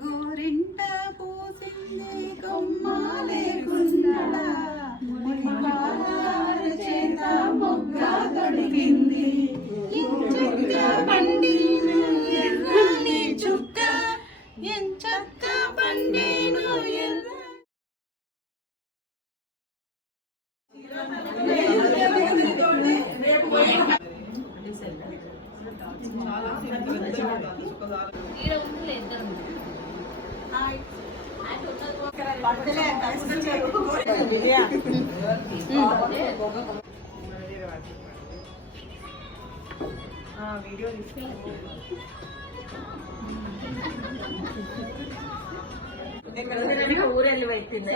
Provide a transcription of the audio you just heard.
గోరింట పూసింది కొమ్మ లేకుండా చేత మొగ్గ తొడిగింది పండిన ఎర్రని చుక్క ఎంచక్క పండిన వీడియో ఊరెళ్ళి పెట్టింది